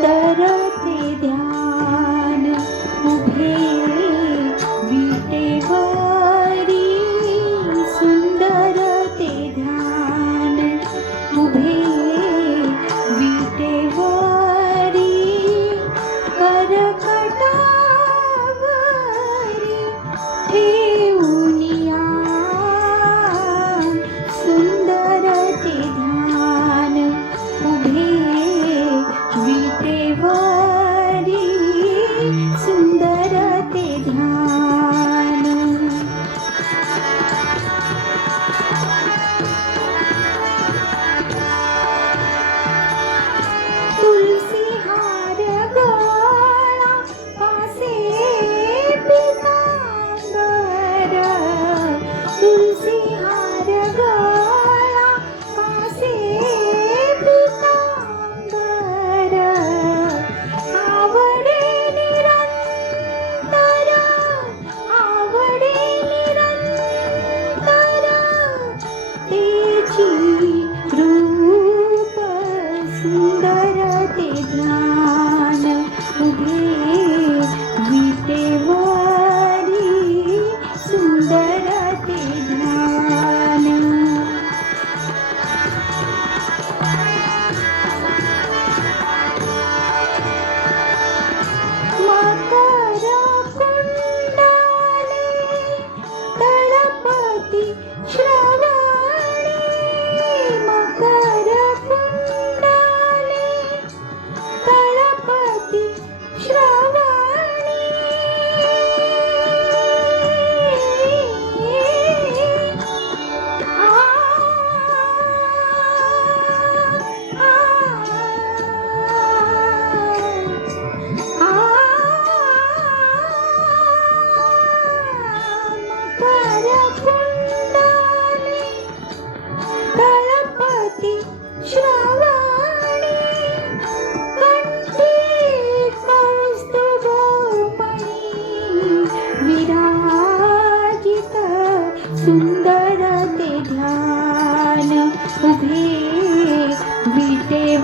That them दर्ति ज्ञान उभे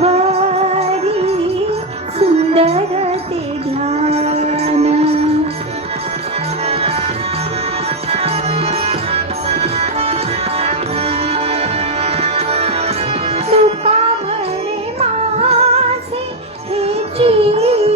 हरी सुंदर ते ध्यान. तुका म्हणे माझे हे जी